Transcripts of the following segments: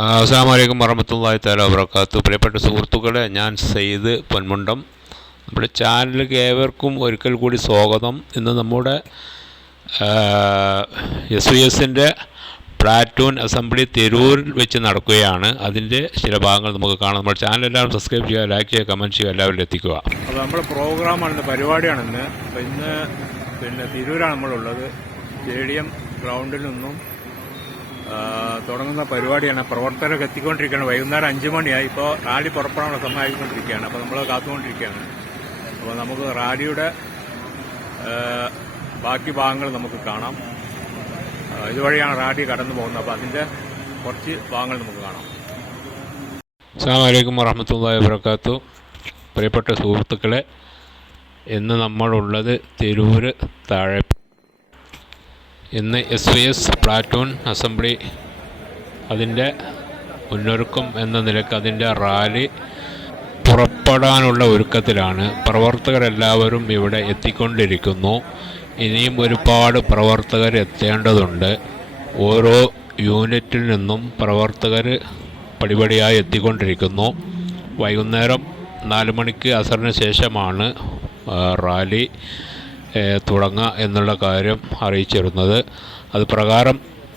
അസ്സലാമു അലൈക്കും വറഹ്മത്തുള്ളാഹി തആല വബറകാതുഹു. പ്രിയപ്പെട്ട സുഹൃത്തുക്കളെ, ഞാൻ സെയ്ദ് പൊന്മുണ്ടം. നമ്മുടെ ചാനലിലേക്ക് ഏവർക്കും ഒരിക്കൽ കൂടി സ്വാഗതം. ഇന്ന് നമ്മുടെ SYSൻ്റെ പ്ലാറ്റൂൺ അസംബ്ലി തിരൂരിൽ വെച്ച് നടക്കുകയാണ്. അതിൻ്റെ ചില ഭാഗങ്ങൾ നമുക്ക് കാണാം. നമ്മുടെ ചാനൽ എല്ലാവരും സബ്സ്ക്രൈബ് ചെയ്യുക, ലൈക്ക് ചെയ്യുക, കമൻറ്റ് ചെയ്യുക, എല്ലാവരും എത്തിക്കുക. അപ്പോൾ നമ്മുടെ പ്രോഗ്രാമാണ്, പരിപാടിയാണിന്ന്. അപ്പോൾ ഇന്ന് തിരൂരാണ് നമ്മളുള്ളത്. സ്റ്റേഡിയം ഗ്രൗണ്ടിൽ നിന്നും തുടങ്ങുന്ന പരിപാടിയാണ്. പ്രവർത്തകരൊക്കെ എത്തിക്കൊണ്ടിരിക്കുകയാണ്. വൈകുന്നേരം 5 മണിയായി. ഇപ്പോൾ റാലി പുറപ്പെടാനുള്ള സമയമായിക്കൊണ്ടിരിക്കുകയാണ്. അപ്പോൾ നമ്മൾ കാത്തുകൊണ്ടിരിക്കുകയാണ്. അപ്പോൾ നമുക്ക് റാലിയുടെ ബാക്കി ഭാഗങ്ങൾ നമുക്ക് കാണാം. ഇതുവഴിയാണ് റാലി കടന്നു പോകുന്നത്. അപ്പോൾ അതിൻ്റെ കുറച്ച് ഭാഗങ്ങൾ നമുക്ക് കാണാം. അസ്സലാമു അലൈക്കും വറഹ്മത്തുള്ളാഹി വബറകാതുഹു. പ്രിയപ്പെട്ട സുഹൃത്തുക്കളെ, ഇന്ന് നമ്മളുള്ളത് തിരൂര് താഴെ. ഇന്ന് SYS പ്ലാറ്റൂൺ അസംബ്ലി അതിൻ്റെ മുന്നൊരുക്കം എന്ന നിലക്ക് അതിൻ്റെ റാലി പുറപ്പെടാനുള്ള ഒരുക്കത്തിലാണ്. പ്രവർത്തകരെല്ലാവരും ഇവിടെ എത്തിക്കൊണ്ടിരിക്കുന്നു. ഇനിയും ഒരുപാട് പ്രവർത്തകർ എത്തേണ്ടതുണ്ട്. ഓരോ യൂണിറ്റിൽ നിന്നും പ്രവർത്തകർ പടിപടിയായി എത്തിക്കൊണ്ടിരിക്കുന്നു. വൈകുന്നേരം 4 മണിക്ക് അസറിന് ശേഷമാണ് റാലി തുടങ്ങുക എന്നുള്ള കാര്യം അറിയിച്ചിരുന്നത്. അത് പ്രകാരം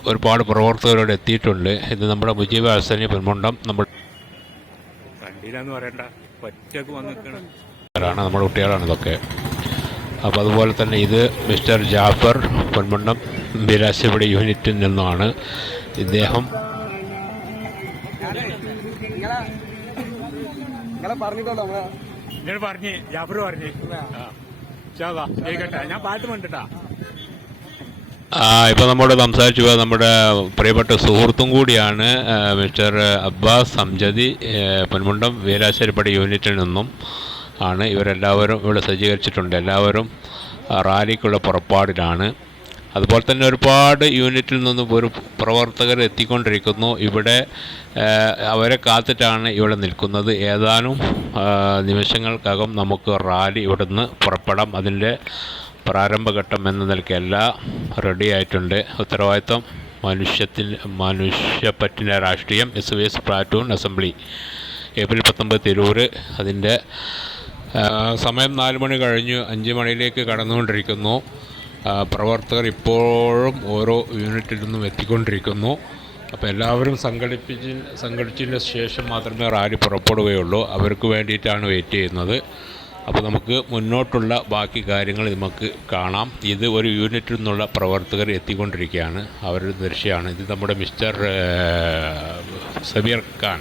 ഒരുപാട് പ്രവർത്തകരോട് എത്തിയിട്ടുണ്ട്. ഇത് നമ്മുടെ മുജീബ് ഹസനി പൊന്മുണ്ടം നമ്മൾ കണ്ടില്ലെന്ന് പറയണ്ട, ഒറ്റക്ക് വന്നിട്ടാണ് നമ്മുടെ കുട്ടികളാണ് ഇതൊക്കെ. അപ്പോൾ അതുപോലെ തന്നെ ഇത് മിസ്റ്റർ ജാഫർ പൊന്മുണ്ടം ബിരാശിപടി യൂണിറ്റിൽ നിന്നാണ്. ഇദ്ദേഹം ജാഫർ പറഞ്ഞു ഞാൻ പാട്ട് കണ്ടിട്ടാ. ഇപ്പോൾ നമ്മോട് സംസാരിച്ചു പോയ നമ്മുടെ പ്രിയപ്പെട്ട സുഹൃത്തും കൂടിയാണ് മിസ്റ്റർ അബ്ബാസ് അംജദി പൊന്മുണ്ടം വീരാശേരിപ്പടി യൂണിറ്റിൽ നിന്നും ആണ്. ഇവരെല്ലാവരും ഇവിടെ സജ്ജീകരിച്ചിട്ടുണ്ട്. എല്ലാവരും റാലിക്കുള്ള പുറപ്പാടിലാണ്. അതുപോലെ തന്നെ ഒരുപാട് യൂണിറ്റിൽ നിന്നും ഒരു പ്രവർത്തകർ എത്തിക്കൊണ്ടിരിക്കുന്നു. ഇവിടെ അവരെ കാത്തിട്ടാണ് ഇവിടെ നിൽക്കുന്നത്. ഏതാനും നിമിഷങ്ങൾക്കകം നമുക്ക് റാലി ഇവിടുന്ന് പുറപ്പെടാം. അതിൻ്റെ പ്രാരംഭഘട്ടം എന്ന നിലയ്ക്ക് എല്ലാം റെഡി ആയിട്ടുണ്ട്. ഉത്തരവാദിത്വം മനുഷ്യപ്പറ്റിൻ്റെ രാഷ്ട്രീയം SYS platoon assembly April 19 Tirur. അതിൻ്റെ സമയം 4 മണി കഴിഞ്ഞു 5 മണിയിലേക്ക് കടന്നുകൊണ്ടിരിക്കുന്നു. പ്രവർത്തകർ ഇപ്പോഴും ഓരോ യൂണിറ്റിൽ നിന്നും എത്തിക്കൊണ്ടിരിക്കുന്നു. അപ്പോൾ എല്ലാവരും സംഘടിച്ചതിന് ശേഷം മാത്രമേ റാലി പുറപ്പെടുകയുള്ളൂ. അവർക്ക് വേണ്ടിയിട്ടാണ് വെയിറ്റ് ചെയ്യുന്നത്. അപ്പോൾ നമുക്ക് മുന്നോട്ടുള്ള ബാക്കി കാര്യങ്ങൾ നമുക്ക് കാണാം. ഇത് ഒരു യൂണിറ്റിൽ നിന്നുള്ള പ്രവർത്തകർ എത്തിക്കൊണ്ടിരിക്കുകയാണ്. അവരുടെ ദൃശ്യമാണ് ഇത്. നമ്മുടെ മിസ്റ്റർ സബീർ ഖാൻ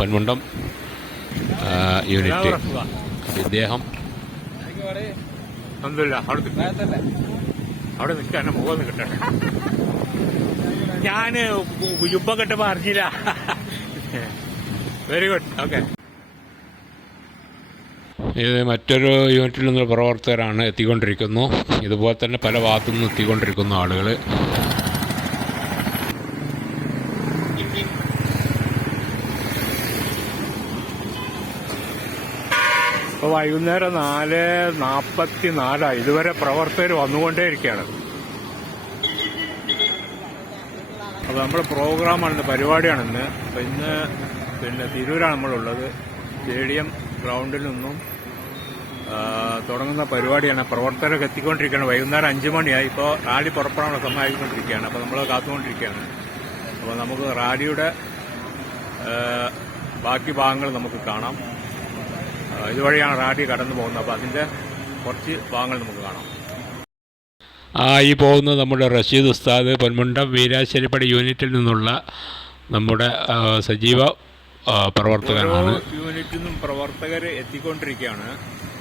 പൊന്മുണ്ടം യൂണിറ്റ്. ഇദ്ദേഹം അവിടെ നിൽക്കാൻ മുഖം കിട്ടട്ടെ. ഞാൻ യുദ്ധം കിട്ടുമ്പോൾ അറിഞ്ഞില്ല. Very good. ഓക്കെ. ഇത് മറ്റൊരു യൂണിറ്റിൽ നിന്നുള്ള പ്രവർത്തകരാണ് എത്തിക്കൊണ്ടിരിക്കുന്നു. ഇതുപോലെ തന്നെ പല ഭാഗത്തു നിന്നും എത്തിക്കൊണ്ടിരിക്കുന്നു ആളുകൾ. ഇപ്പോൾ വൈകുന്നേരം 4:44 ഇതുവരെ പ്രവർത്തകർ വന്നുകൊണ്ടേയിരിക്കുകയാണ്. അപ്പോൾ നമ്മുടെ പ്രോഗ്രാമാണ്, പരിപാടിയാണിന്ന്. അപ്പോൾ ഇന്ന് തിരൂരാണ് നമ്മളുള്ളത്. സ്റ്റേഡിയം ഗ്രൗണ്ടിൽ നിന്നും തുടങ്ങുന്ന പരിപാടിയാണ്. പ്രവർത്തകരൊക്കെ എത്തിക്കൊണ്ടിരിക്കുകയാണ്. വൈകുന്നേരം 5 മണിയായി. ഇപ്പോൾ റാലി പുറപ്പെടാനുള്ള സമയമായിക്കൊണ്ടിരിക്കുകയാണ്. അപ്പോൾ നമ്മൾ കാത്തുകൊണ്ടിരിക്കുകയാണ്. അപ്പോൾ നമുക്ക് റാലിയുടെ ബാക്കി ഭാഗങ്ങൾ നമുക്ക് കാണാം. ഇതുവഴിയാണ് റാലി കടന്നു പോകുന്നത്. അപ്പോൾ അതിൻ്റെ കുറച്ച് ഭാഗങ്ങൾ നമുക്ക് കാണാം. ഈ പോകുന്നത് നമ്മുടെ റഷീദ് ഉസ്താദ് പൊന്മുണ്ടം വീരാശേരിപ്പടി യൂണിറ്റിൽ നിന്നുള്ള നമ്മുടെ സജീവ പ്രവർത്തകനാണ്. യൂണിറ്റിൽ നിന്നും പ്രവർത്തകർ എത്തിക്കൊണ്ടിരിക്കുകയാണ്.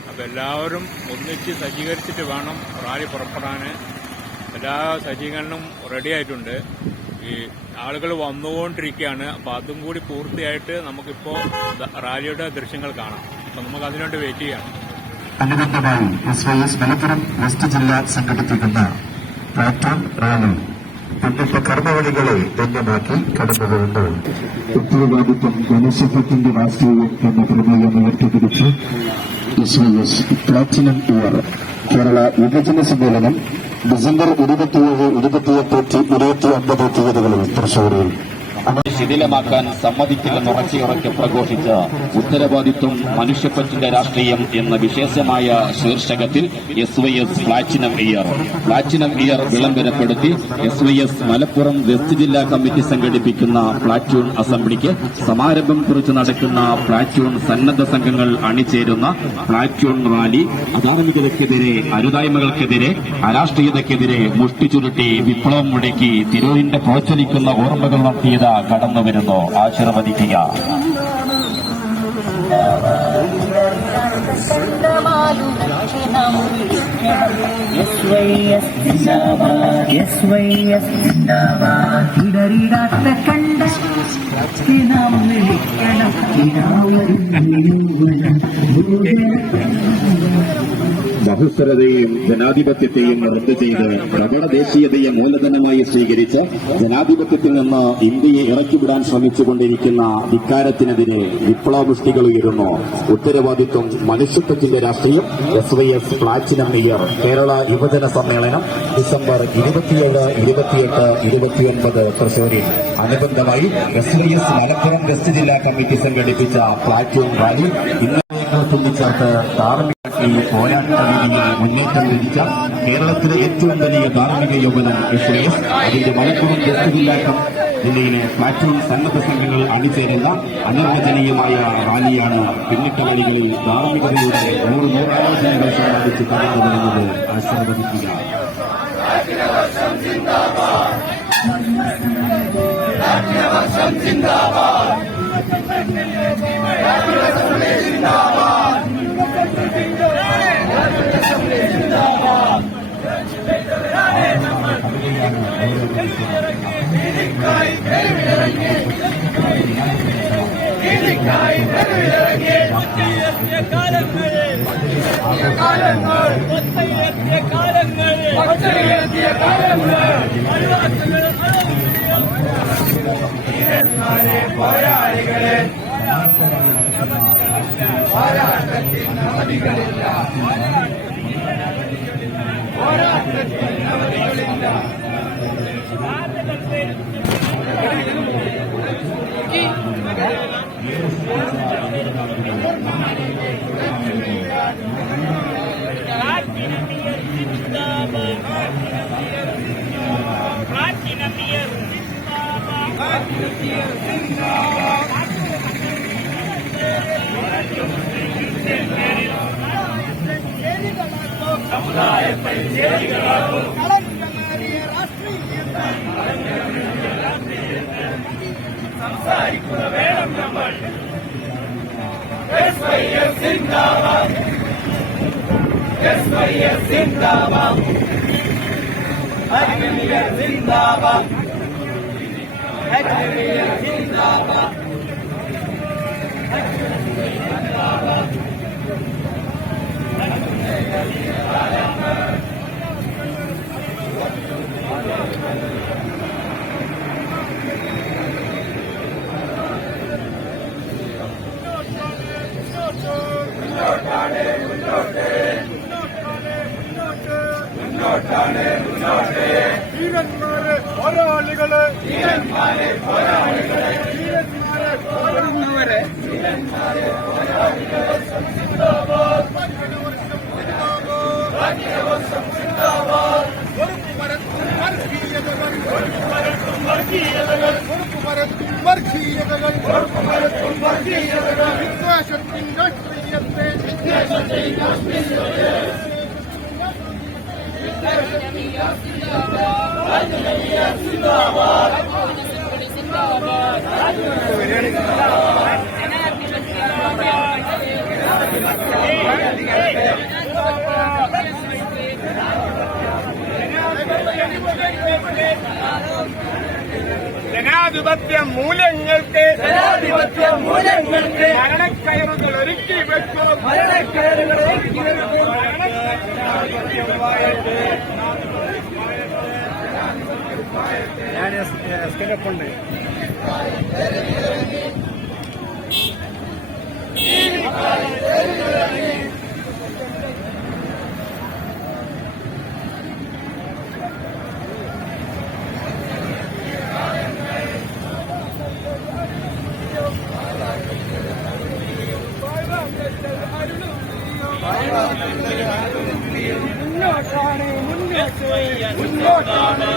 അപ്പോൾ എല്ലാവരും ഒന്നിച്ച് സജ്ജീകരിച്ചിട്ട് വേണം റാലി പുറപ്പെടാൻ. എല്ലാ സജ്ജീകരണവും റെഡി ആയിട്ടുണ്ട്. ഈ ആളുകൾ വന്നുകൊണ്ടിരിക്കുകയാണ്. അപ്പോൾ അതും കൂടി പൂർത്തിയായിട്ട് നമുക്കിപ്പോൾ റാലിയുടെ ദൃശ്യങ്ങൾ കാണാം. അപ്പോൾ നമുക്ക് അതിനുവേണ്ടി വെയിറ്റ് ചെയ്യാം. അനുബന്ധമായി SYS മലപ്പുറം വെസ്റ്റ് ജില്ല സംഘടിപ്പിക്കുന്ന പ്ലാറ്റൂൺ റാലി പിന്നിട്ട കർമ്മവഴികളെ ധന്യമാക്കി കടന്നുപോകുന്നു. ഉത്തരവാദിത്വം മനുഷ്യത്വത്തിന്റെ രാഷ്ട്രീയം എന്ന പ്രമേയം ഉയർത്തിപ്പിടിച്ച് SYS പ്ലാറ്റിനം ഇയർ കേരള യുവജന സമ്മേളനം ഡിസംബർ 27, 28, 29 തീയതികളിൽ തൃശൂരിൽ ശിഥിലമാക്കാൻ സമ്മതിക്കില്ലെന്ന് ഉറക്കെ പ്രഘോഷിച്ച് ഉത്തരവാദിത്വം മനുഷ്യപ്പറ്റിന്റെ രാഷ്ട്രീയം എന്ന വിശേഷമായ ശീർഷകത്തിൽ SYS പ്ലാറ്റിനം ഇയർ വിളംബരപ്പെടുത്തി SYS മലപ്പുറം വെസ്റ്റ് ജില്ലാ കമ്മിറ്റി സംഘടിപ്പിക്കുന്ന പ്ലാറ്റൂൺ അസംബ്ലിക്ക് സമാരംഭം കുറിച്ച് നടക്കുന്ന പ്ലാറ്റൂൺ സന്നദ്ധ സംഘങ്ങൾ അണിചേരുന്ന പ്ലാറ്റൂൺ റാലി അധാർമികതയ്ക്കെതിരെ, അരുതായ്മകൾക്കെതിരെ, അരാഷ്ട്രീയതയ്ക്കെതിരെ മുഷ്ടി ചുരുട്ടി വിപ്ലവം മുടക്കി തിരൂരിന്റെ പ്രോച്ചലിക്കുന്ന ഓർമ്മകൾ നടത്തിയത് കടന്നുവരുന്നു. ആശീർവദിക്കുക. ബഹുസ്വരതയും ജനാധിപത്യത്തെയും റദ്ദ് ചെയ്ത് പ്രബല ദേശീയതയെ മൂലധനമായി സ്വീകരിച്ച് ജനാധിപത്യത്തിൽ നിന്ന് ഇന്ത്യയെ ഇറക്കിവിടാൻ ശ്രമിച്ചുകൊണ്ടിരിക്കുന്ന ധിക്കാരത്തിനെതിരെ വിപ്ലവമുഷ്ടികൾ ഉയരുന്നു. ഉത്തരവാദിത്വം മനുഷ്യത്വത്തിന്റെ രാഷ്ട്രീയം. SYS പ്ലാറ്റിനം ഇയർ കേരള യുവജന സമ്മേളനം ഡിസംബർ 27, 28, 29 തൃശൂരിൽ. അനുബന്ധമായി SYS മലപ്പുറം വെസ്റ്റ് ജില്ലാ കമ്മിറ്റി സംഘടിപ്പിച്ച പ്ലാറ്റൂൺ റാലി തുന്നിച്ചേർത്ത് ധാർമ്മിക പോരാട്ടരീതിയിൽ മുന്നേറ്റം ലഭിച്ച കേരളത്തിലെ ഏറ്റവും വലിയ ധാർമ്മിക യോജനം SYS. അതിന്റെ മലപ്പുറം വെസ്റ്റ് ജില്ലയിലെ പ്ലാറ്റൂൺ സന്നദ്ധ സംഘങ്ങൾ അണിചേരുന്ന അനിർവചനീയമായ റാലിയാണ് പിന്നിട്ട വഴികളിൽ ധാർമ്മികതയുടെ നൂറാലോചനകൾ സമ്പാദിച്ച് കടന്നു വരുന്നത്. ആശീർവദിക്കുക. പോരാളികളെ പോരാട്ടത്തിൽ നദികളില്ല, പോരാട്ടത്തിൽ നദികളില്ല. സമുദായത്തെ ചേരികളാക്കും സംസാരിക്കുക വേണം നമ്മൾ. SYS സിന്ദാബാദ്, SYS സിന്ദാബാദ്, അഗ്നിവീർ സിന്ദാബാദ്, അഗ്നിവീർ സിന്ദാബാദ്. വീരന്മാരെ പോരാളികളെ വിശ്വാസത്തിൻ രാഷ്ട്രീയത്തെ ജനാധിപത്യ മൂല്യങ്ങൾക്ക് മരണക്കയറുകൾ ഒരുക്കി വെക്കും. ഞാൻ എസ്കേലപ്പുണ്ട്. മുന്നോട്ടാണ് മുന്നോട്ട് മുന്നോട്ടാണ്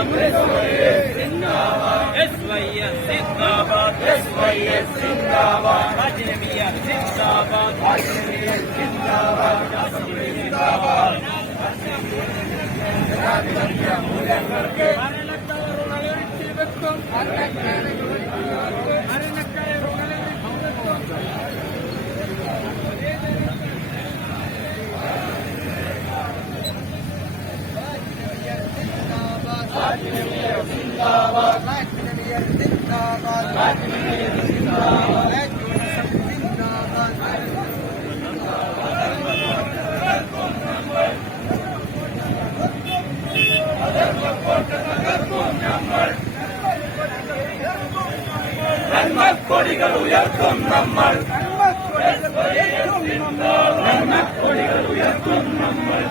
കൊടികൾ ഉയർത്തും നമ്മൾ കൊടികൾ ഉയർത്തും നമ്മൾ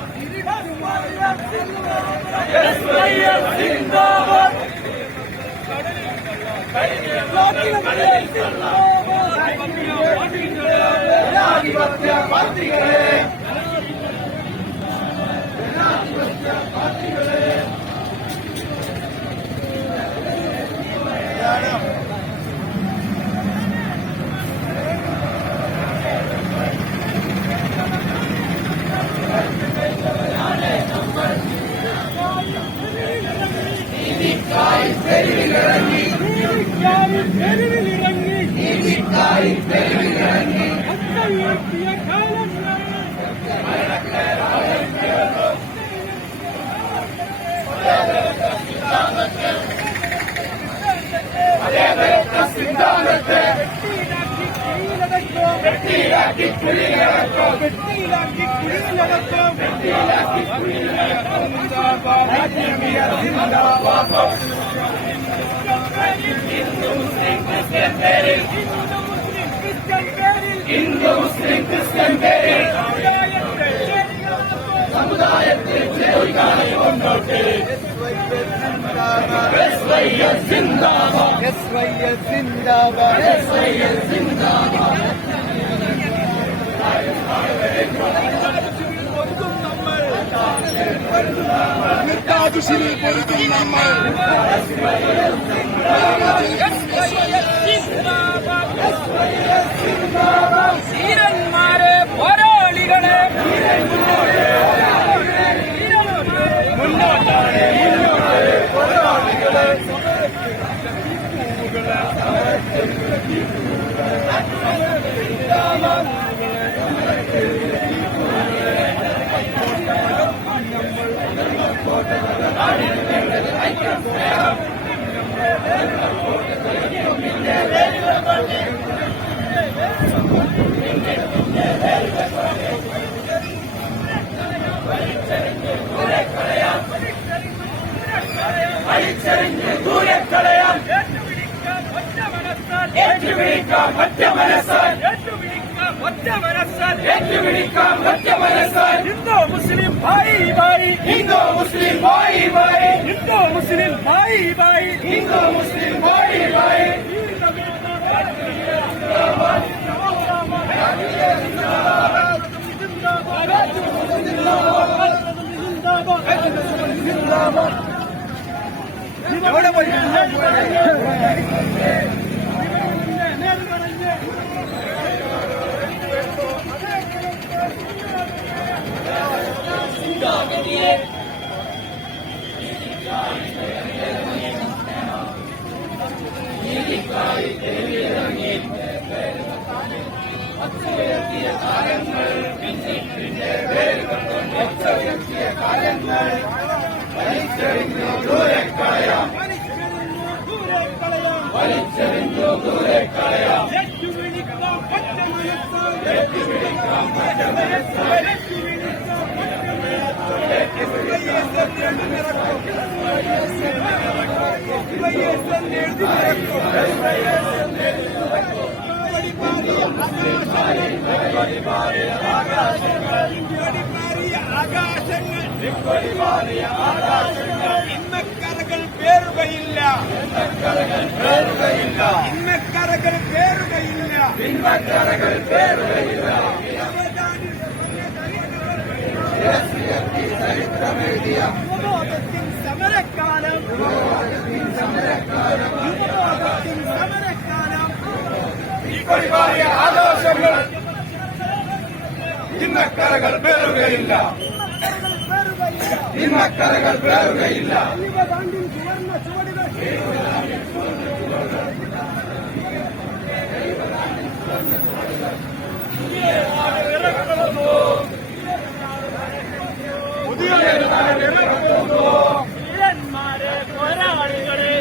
ഹിന്ദു മുസ്ലിം ക്രിസ്ത്യൻ പേരിൽ സമുദായത്തെ മുന്നോട്ട് സിന്ദാബാദ് ധീരന്മാരെ പോരാളികളെ മുന്നോട്ടാണ് പോരാളികളെ हिंदू मुस्लिम भाई भाई हिंदू मुस्लिम भाई भाई हिंदू मुस्लिम भाई भाई हिंदू मुस्लिम भाई भाई എവിടെ പോയി ഇന്നക്കരകൾ പേറുകയില്ല ഇന്നക്കരകൾ പേറുകയില്ല യുവബോധത്തിൻ സമരക്കാലം യുവബോധത്തിൻ സമരക്കാലം ഈ പരിപാടിയ ആഘോഷങ്ങൾ ഇന്നക്കരകൾ പേറുകയില്ല ഇന്നക്കരകൾ പേറുകയില്ല ഇരുപതാണ്ടിൻ സുവർണ്ണ ചുവടുകൾ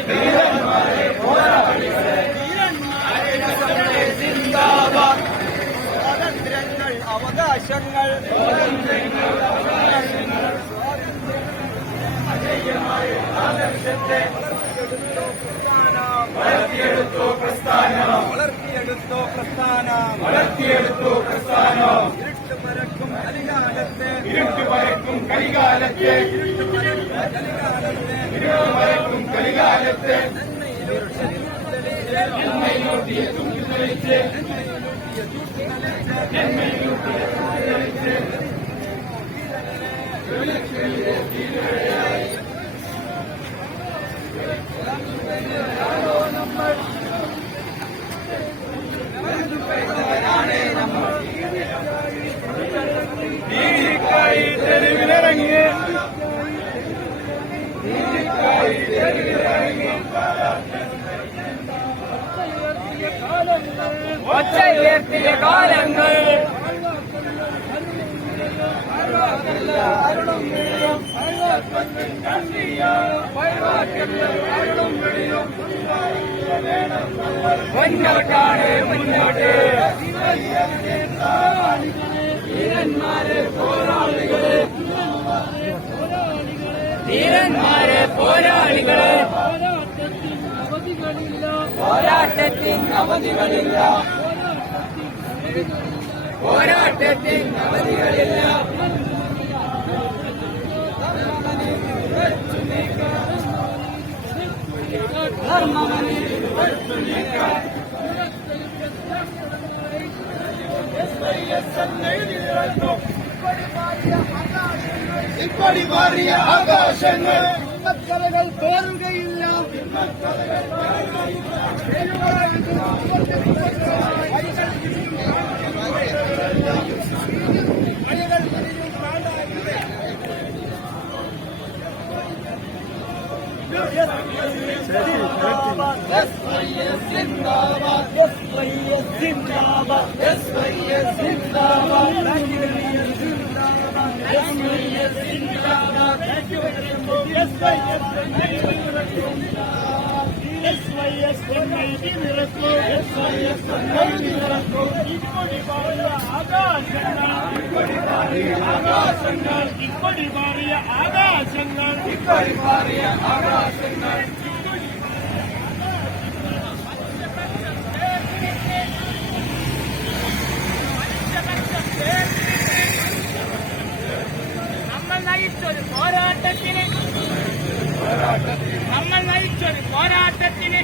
ധീരന്മാരെ പോരാളികളെ സിന്ദാബാദ് സ്വാതന്ത്ര്യങ്ങൾ അവകാശങ്ങൾ ആദർശത്തെ വളർത്തിയെടുത്തു പ്രസ്ഥാനം ഇരുട്ടുപരക്കും കലികാലത്തെ തെരുവിലിറങ്ങി ഒച്ചയുയർത്തിയ കാലങ്ങൾ മുന്നോട്ടാണ് മുന്നോട്ട് ധീരന്മാരെ പോരാളികളെ പോരാട്ടത്തിൻ അവധികളില്ല ഇപ്പടി മാറിയ ആകാശങ്ങൾ ഇന്നക്കരകൾ പേറുകയില്ല നമ്മൾ നയിച്ചൊരു പോരാട്ടത്തിന്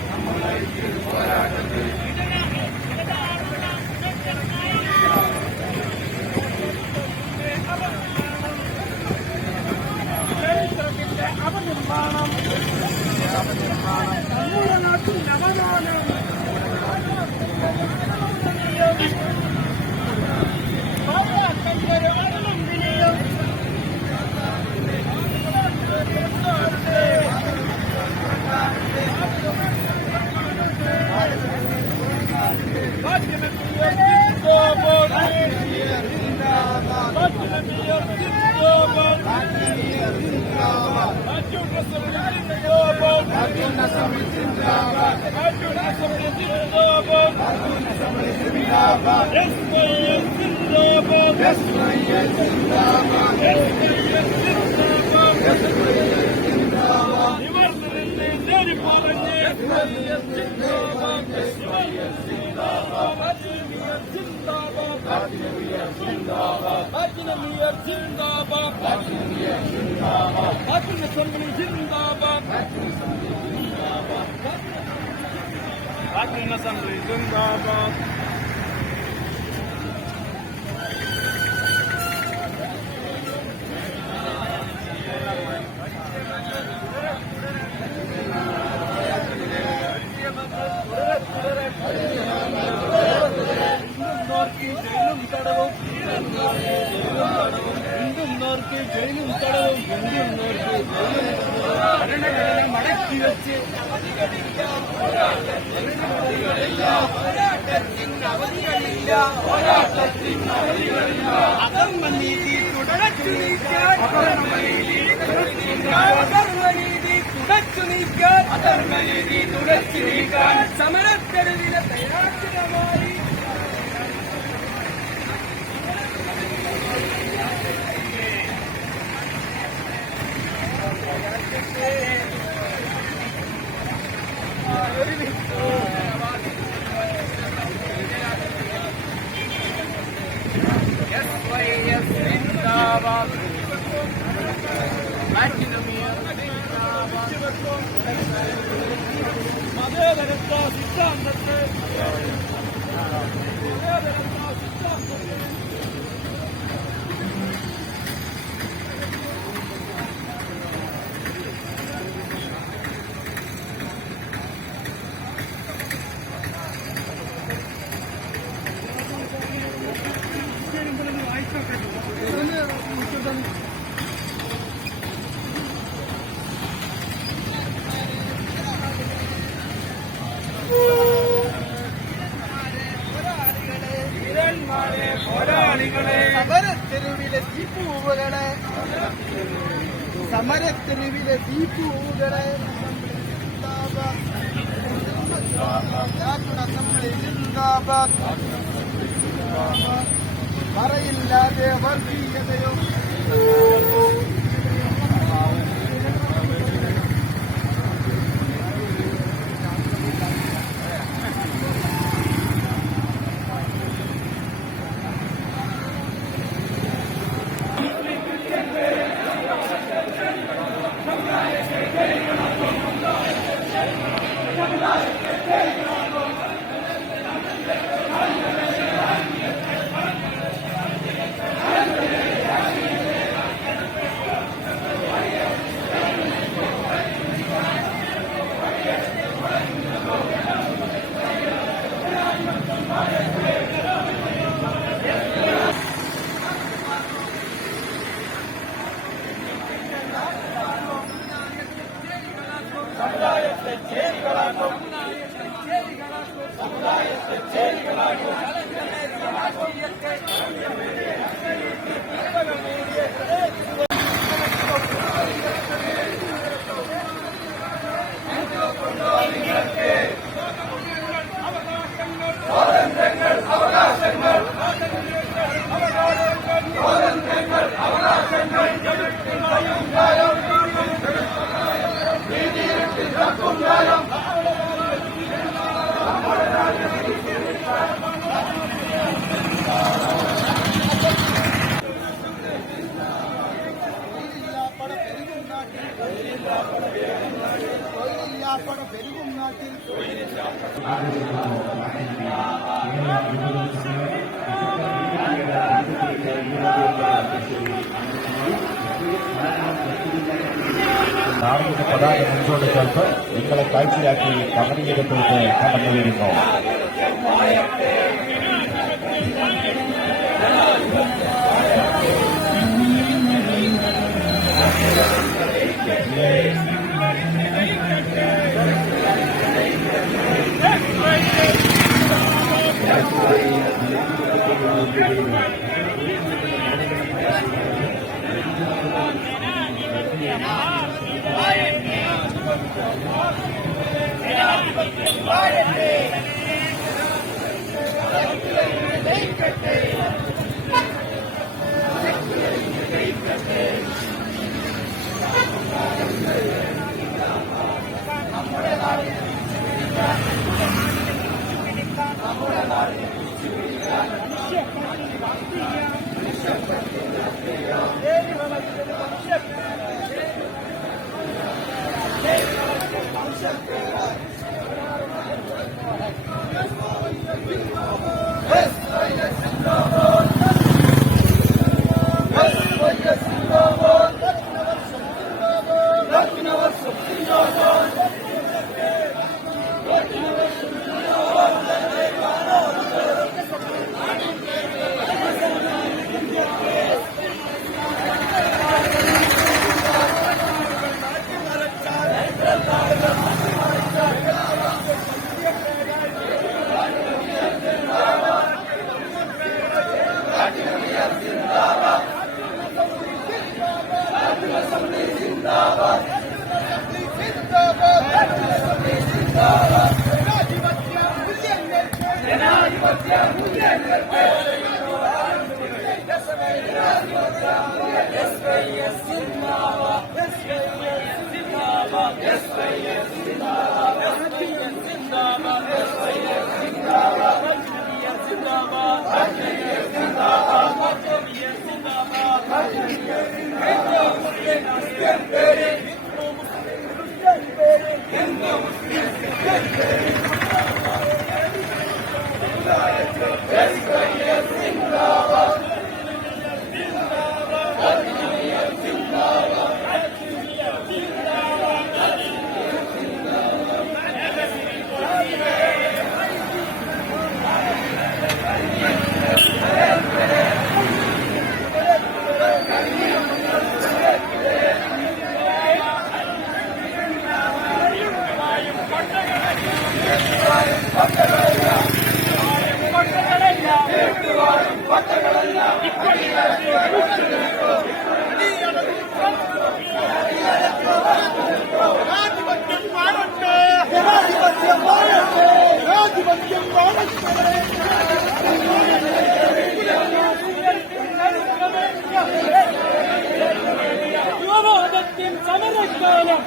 അവനിർമ്മാണം നമ്മുടെ നാട്ടിൽ നവമാനം മാറ്റിവെച്ച് അധർമ്മനീതി തുടച്ചു നീക്കാൻ സമരത്തെരുവിലെ പ്രയാസമായി മതേതരത്വ സിദ്ധാന്തത്തെ സമരത്തെരുവിലെ ദീപൂകളെ പറയില്ലാതെ വർഗീയതയോ നാടിന്റെ പതാക മുൻപോട്ട് ചേർത്ത് നിങ്ങളെ കാഴ്ചയാക്കി കബറിയിടത്തേക്ക് കടന്നു വരുന്നു. യുവവാദത്തിൻ സമരക്കാലം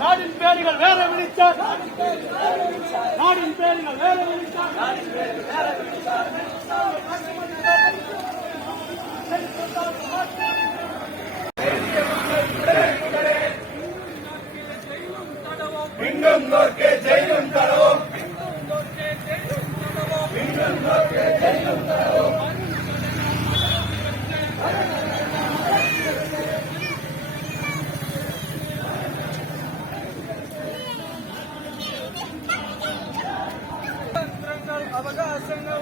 നാടിൻ പേരുകൾ വേറെ വിളിച്ചാൽ നാടിൻ പേരുകൾ വേറെ വിളിച്ചാൽ അവകാശങ്ങൾ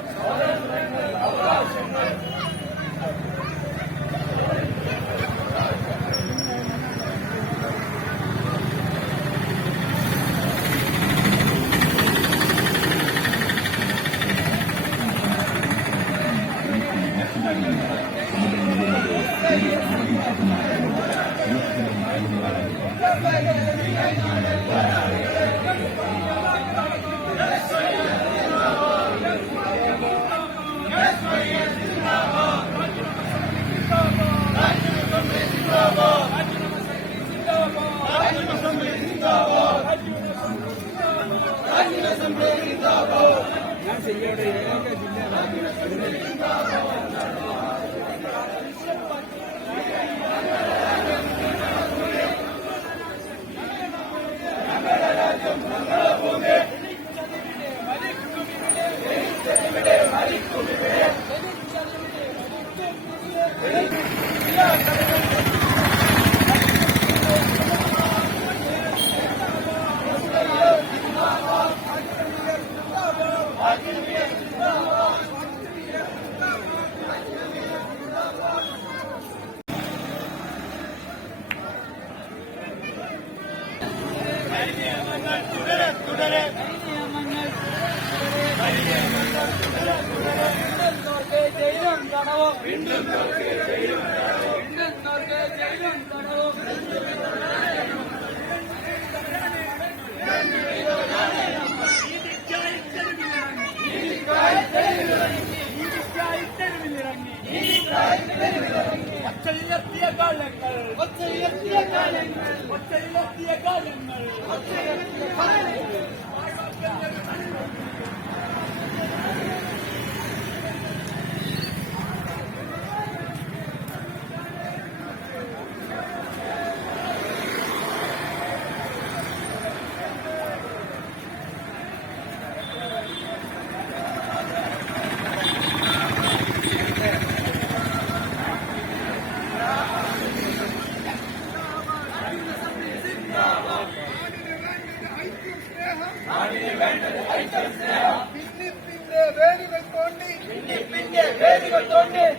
ഒച്ചയിലെത്തിയ കാലങ്ങൾ ഒച്ചയിലെത്തിയ കാലങ്ങൾ ഒച്ചയിലെത്തിയ കാലങ്ങൾ ഒച്ചയിലെത്തിയ കാലങ്ങൾ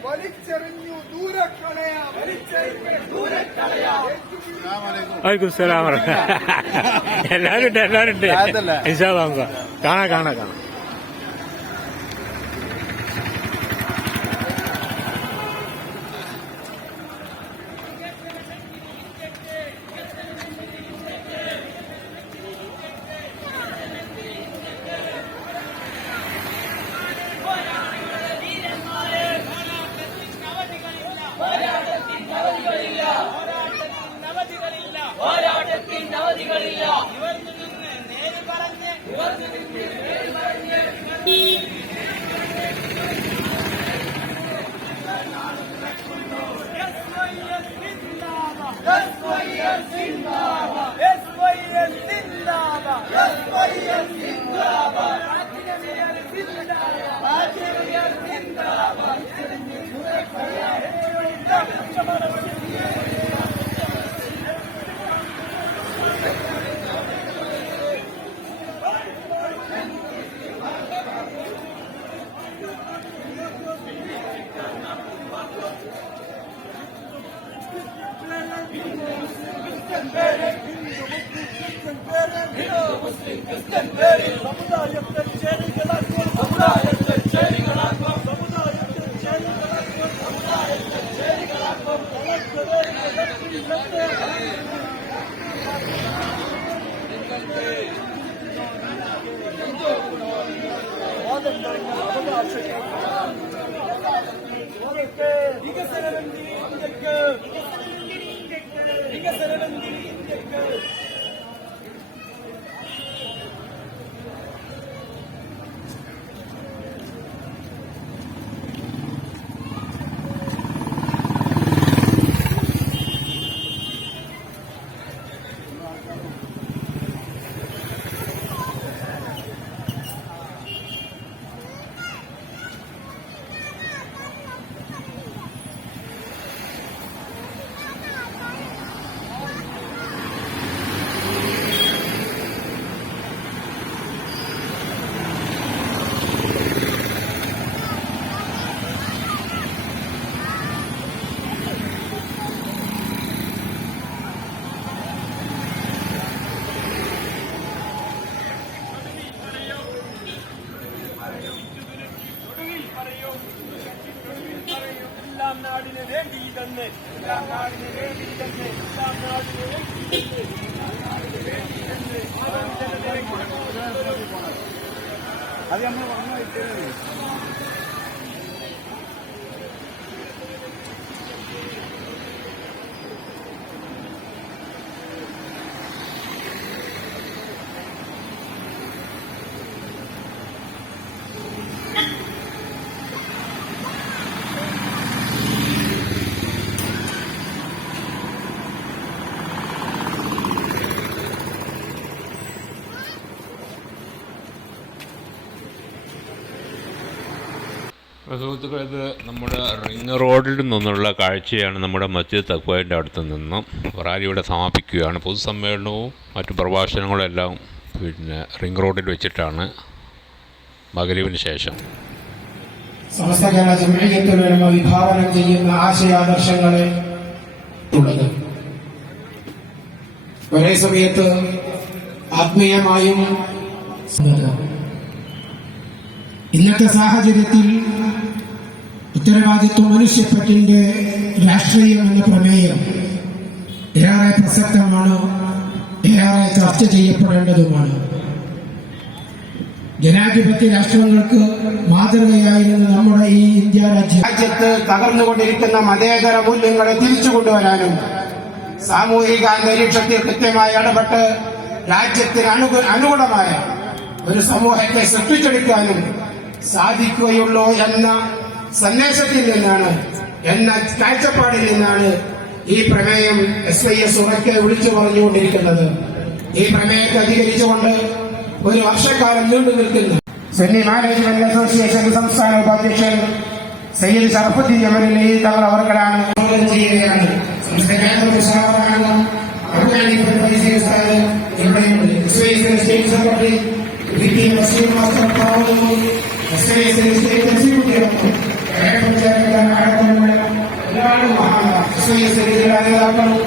വലിച്ചെറിഞ്ഞു ദൂരെ കളയാം വലിച്ചെറിഞ്ഞു ദൂരെ കളയാം. വലൈക്കും സലാം. എല്ലാവരും ഉണ്ട്, എല്ലാവരും ഉണ്ട്. ഇൻഷാ അല്ലാഹ് കാണാം കാണാം കാണാം. നാടിന് വേണ്ടി തന്നെ നാടിന് വേണ്ടി തന്നെ നാടിന് വേണ്ടി തന്നെ അത് നമ്മൾ പറഞ്ഞു വെച്ചത്. സുഹൃത്തുക്കൾ, ഇത് നമ്മുടെ റിങ് റോഡിൽ നിന്നുള്ള കാഴ്ചയാണ്. നമ്മുടെ മസ്ജിദ് തഖ്വയുടെ അടുത്ത് നിന്നും റാലി ഇവിടെ സമാപിക്കുകയാണ്. പൊതുസമ്മേളനവും മറ്റു പ്രഭാഷണങ്ങളും എല്ലാം റിങ് റോഡിൽ വെച്ചിട്ടാണ് മഗ്‌രിബിന് ശേഷം. സമസ്ത കേരള ജംഇയ്യത്തുൽ ഉലമ വിഭാവനം ചെയ്യുന്ന ആശയാദർശങ്ങളെ ഉള്ളത്. ഒരേ സമയത്ത് ആത്മീയമായും ഇന്നത്തെ സാഹചര്യത്തിൽ ഉത്തരവാദിത്വ മനുഷ്യപ്പറ്റിന്റെ രാഷ്ട്രീയം എന്ന പ്രമേയം ഏറെ പ്രസക്തമാണ്, ഏറെ ചർച്ച ചെയ്യപ്പെടേണ്ടതുമാണ്. ജനാധിപത്യ രാഷ്ട്രങ്ങൾക്ക് മാതൃകയായിരുന്ന നമ്മുടെ ഈ ഇന്ത്യ രാജ്യത്ത് തകർന്നുകൊണ്ടിരിക്കുന്ന മതേതര മൂല്യങ്ങളെ തിരിച്ചു കൊണ്ടുവരാനും സാമൂഹിക അന്തരീക്ഷത്തിൽ കൃത്യമായി ഇടപെട്ട് രാജ്യത്തിന് അനുകൂലമായ ഒരു സമൂഹത്തെ സൃഷ്ടിച്ചെടുക്കാനും സാധിക്കുകയുള്ളൂ എന്ന സന്ദേശത്തിൽ നിന്നാണ്, എന്ന കാഴ്ചപ്പാടിൽ നിന്നാണ് ഈ പ്രമേയം SYS ഉറക്കെ വിളിച്ചു പറഞ്ഞുകൊണ്ടിരിക്കുന്നത്. ഈ പ്രമേയത്തെ അധികരിച്ചുകൊണ്ട് ഒരു വർഷക്കാലം നീണ്ടു നിൽക്കുന്നു. സുന്നി മാനേജ്മെന്റ് അസോസിയേഷൻ സംസ്ഥാന ഉപാധ്യക്ഷൻ സയ്യിദ് ഷറഫുദ്ദീൻ യമനിലെ തങ്ങൾ അവർക്കാണ് സ്വാഗതം ചെയ്യുകയാണ്. സ്റ്റേറ്റ് സെക്രട്ടറി ഒരുപാട് നേതാക്കളും